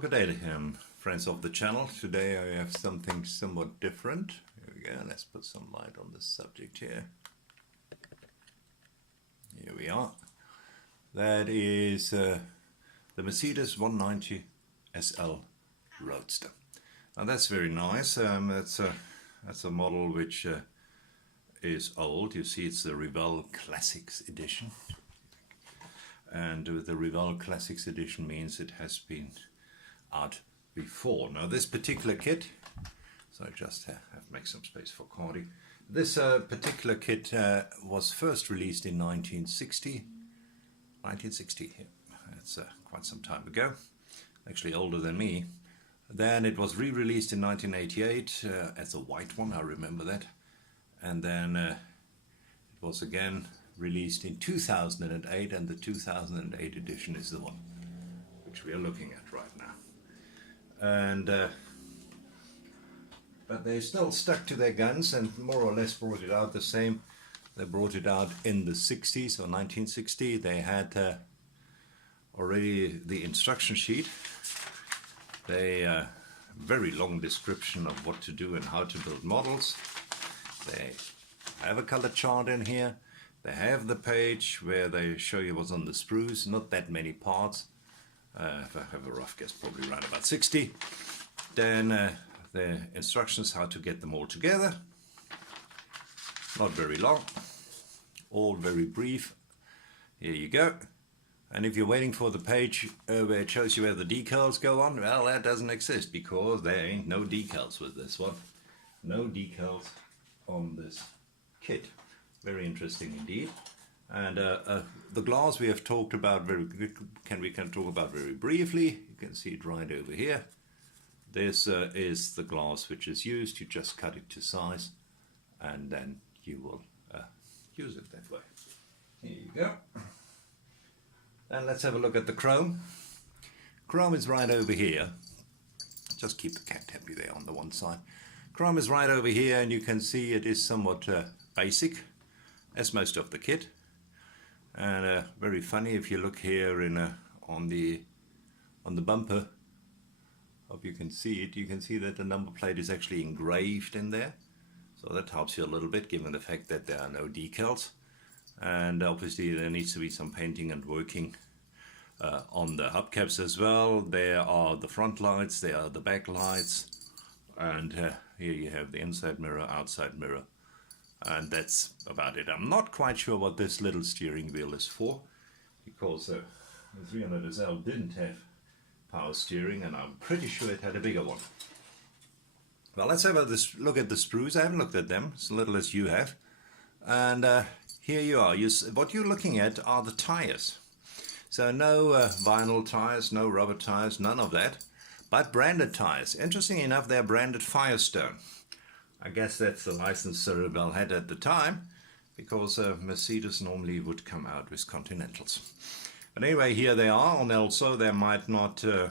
Well, good day, friends of the channel. Today I have something somewhat different. Here we go. Let's put some light on this subject here. Here we are. That is the Mercedes 190 SL Roadster. Now that's very nice. That's a model which is old. You see, it's the Revell Classics Edition. And the Revell Classics Edition means it has been out before. Now this particular kit, so I just have to make some space for Cardi. This particular kit was first released in 1960. 1960, yeah. That's quite some time ago, actually older than me. Then it was re-released in 1988 as a white one, I remember that. And then it was again released in 2008, and the 2008 edition is the one which we are looking at right now. And but they still stuck to their guns and more or less brought it out the same. They brought it out in the 60s or 1960. They had already the instruction sheet. They very long description of what to do and how to build models. They have a color chart in here. They have the page where they show you what's on the sprues. Not that many parts. If I have a rough guess, probably around about 60. Then the instructions how to get them all together. Not very long, all very brief. Here you go. And if you're waiting for the page where it shows you where the decals go on, well, that doesn't exist because there ain't no decals with this one. No decals on this kit. Very interesting indeed. And the glass we have talked about we can talk about very briefly. You can see it right over here. This is the glass which is used. You just cut it to size, and then you will use it that way. Here you go. And let's have a look at the chrome. Chrome is right over here. Just keep the cat happy there on the one side. Chrome is right over here, and you can see it is somewhat basic, as most of the kit. And very funny, if you look here on the bumper, hope you can see it, you can see that the number plate is actually engraved in there. So that helps you a little bit, given the fact that there are no decals. And obviously there needs to be some painting and working on the hubcaps as well. There are the front lights, there are the back lights, and here you have the inside mirror, outside mirror. And that's about it. I'm not quite sure what this little steering wheel is for, because the 300SL didn't have power steering, and I'm pretty sure it had a bigger one. Well, let's have a look at the sprues. I haven't looked at them, as little as you have. And here you are. What you're looking at are the tires. So no vinyl tires, no rubber tires, none of that, but branded tires. Interesting enough, they're branded Firestone. I guess that's the license Revell had at the time, because Mercedes normally would come out with Continentals. But anyway, here they are, and also there might not be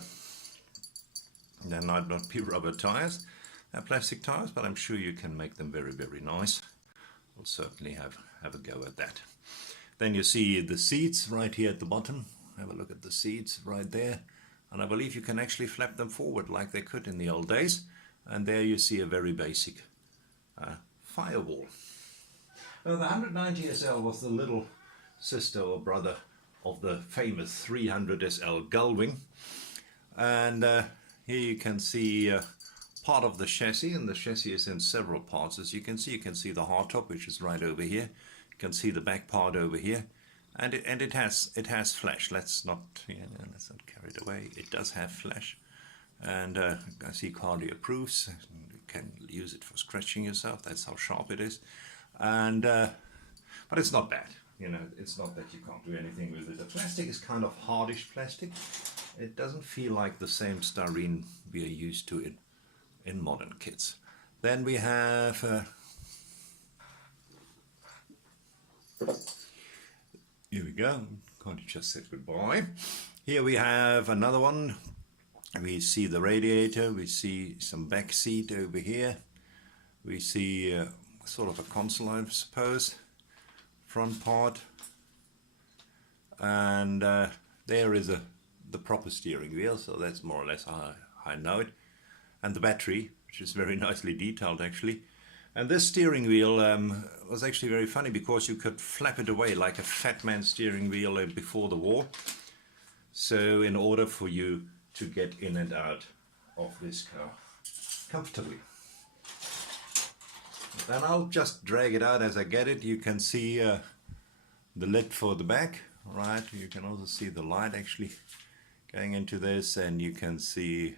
rubber tires. They're plastic tires, but I'm sure you can make them very, very nice. We'll certainly have a go at that. Then you see the seats right here at the bottom. Have a look at the seats right there. And I believe you can actually flap them forward like they could in the old days. And there you see a very basic firewall. Now, the 190SL was the little sister or brother of the famous 300SL Gullwing, and here you can see part of the chassis, and the chassis is in several parts. As you can see the hardtop, which is right over here. You can see the back part over here, and it has flash. Let's not carry it away. It does have flash, and I see Cardi approves. Can use it for scratching yourself. That's how sharp it is, and but it's not bad. You know, it's not that you can't do anything with it. The plastic is kind of hardish plastic. It doesn't feel like the same styrene we are used to in modern kits. Then we have here we go. Can't you just said goodbye? Here we have another one. We see the radiator, we see some back seat over here, we see sort of a console, I suppose, front part, and there is the proper steering wheel, so that's more or less how I know it. And the battery, which is very nicely detailed actually. And this steering wheel was actually very funny because you could flap it away like a fat man steering wheel before the war. So in order for you to get in and out of this car comfortably. Then I'll just drag it out as I get it. You can see the lid for the back, right? You can also see the light actually going into this, and you can see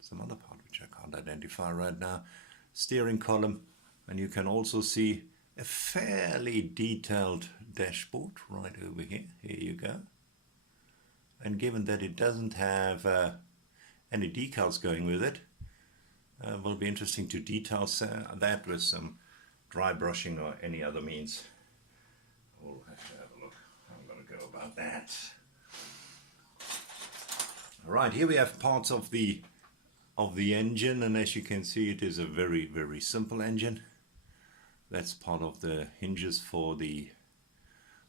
some other part which I can't identify right now. Steering column, and you can also see a fairly detailed dashboard right over here. Here you go. And given that it doesn't have any decals going with it, will be interesting to detail that with some dry brushing or any other means. We'll have to have a look how I'm going to go about that. Right, here we have parts of the engine, and as you can see, it is a very, very simple engine. That's part of the hinges for the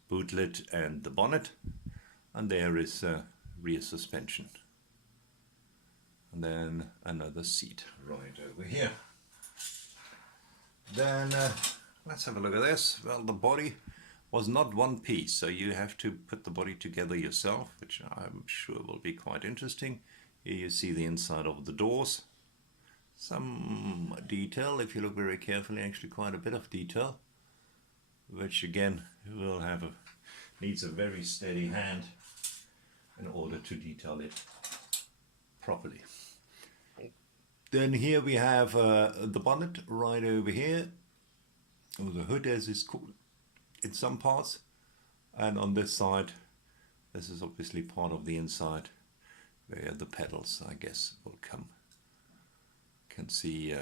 boot lid and the bonnet, and there is rear suspension. And then another seat right over here. Then let's have a look at this. Well, the body was not one piece, so you have to put the body together yourself, which I'm sure will be quite interesting. Here you see the inside of the doors. Some detail, if you look very carefully, actually quite a bit of detail, which again will have needs a very steady hand in order to detail it properly. Then here we have the bonnet right over here, or the hood as it's called in some parts, and on this side, this is obviously part of the inside where the pedals, I guess, will come. Can see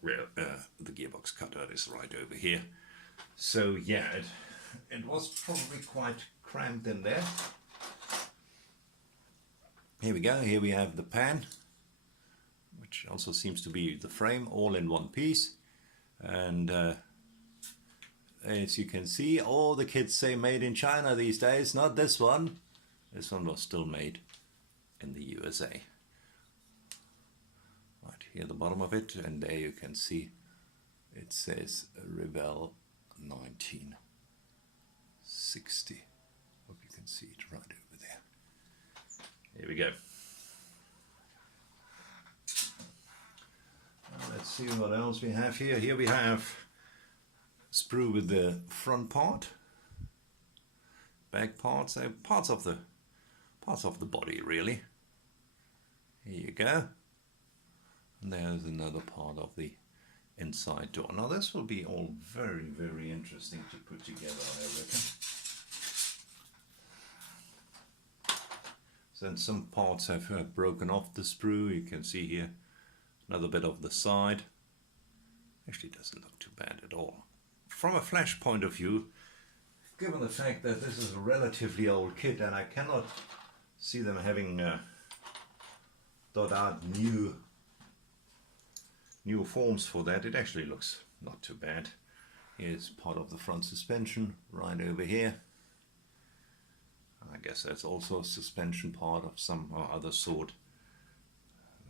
where the gearbox cutout is right over here. So yeah, it was probably quite cramped in there. Here we go, here we have the pan, which also seems to be the frame, all in one piece. And as you can see, all the kids say made in China these days, not this one. This one was still made in the USA. Right here, the bottom of it, and there you can see it says Revell 1960. Hope you can see it right over there. Here we go. Let's see what else we have here. Here we have sprue with the front part, back parts, parts of the body really. Here you go. And there's another part of the inside door. Now this will be all very, very interesting to put together, I reckon. Then some parts have broken off the sprue. You can see here another bit of the side. Actually doesn't look too bad at all. From a flash point of view, given the fact that this is a relatively old kit and I cannot see them having thought out new forms for that, it actually looks not too bad. Here's part of the front suspension right over here. I guess that's also a suspension part of some or other sort.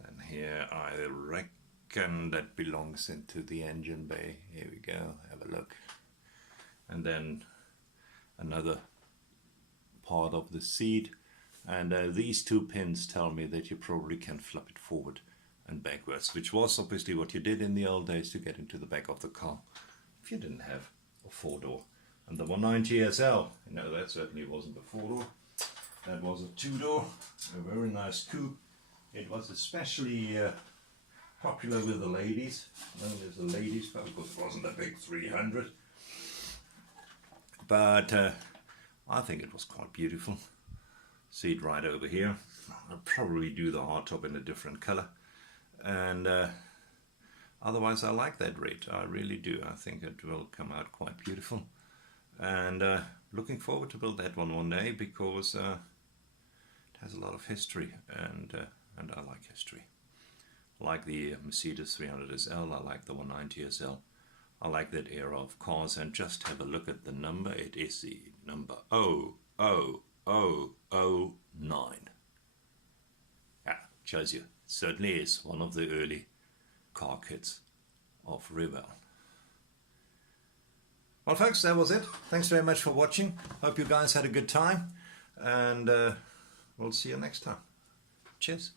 And here I reckon that belongs into the engine bay. Here we go, have a look. And then another part of the seat. And these two pins tell me that you probably can flip it forward and backwards, which was obviously what you did in the old days to get into the back of the car if you didn't have a four-door. And the 190 SL, you know, that certainly wasn't a four-door, that was a two-door, a very nice coupe. It was especially popular with the ladies, known as the ladies car, because it wasn't a big 300. But I think it was quite beautiful. See it right over here. I'll probably do the hardtop in a different color. And otherwise I like that red, I really do. I think it will come out quite beautiful. And looking forward to build that one day, because it has a lot of history, and I like history. I like the Mercedes 300 SL, I like the 190 SL, I like that era of cars. And just have a look at the number. It is the number 000. Yeah, shows you. It certainly is one of the early car kits of Revell. Well, folks, that was it. Thanks very much for watching. Hope you guys had a good time, and we'll see you next time. Cheers.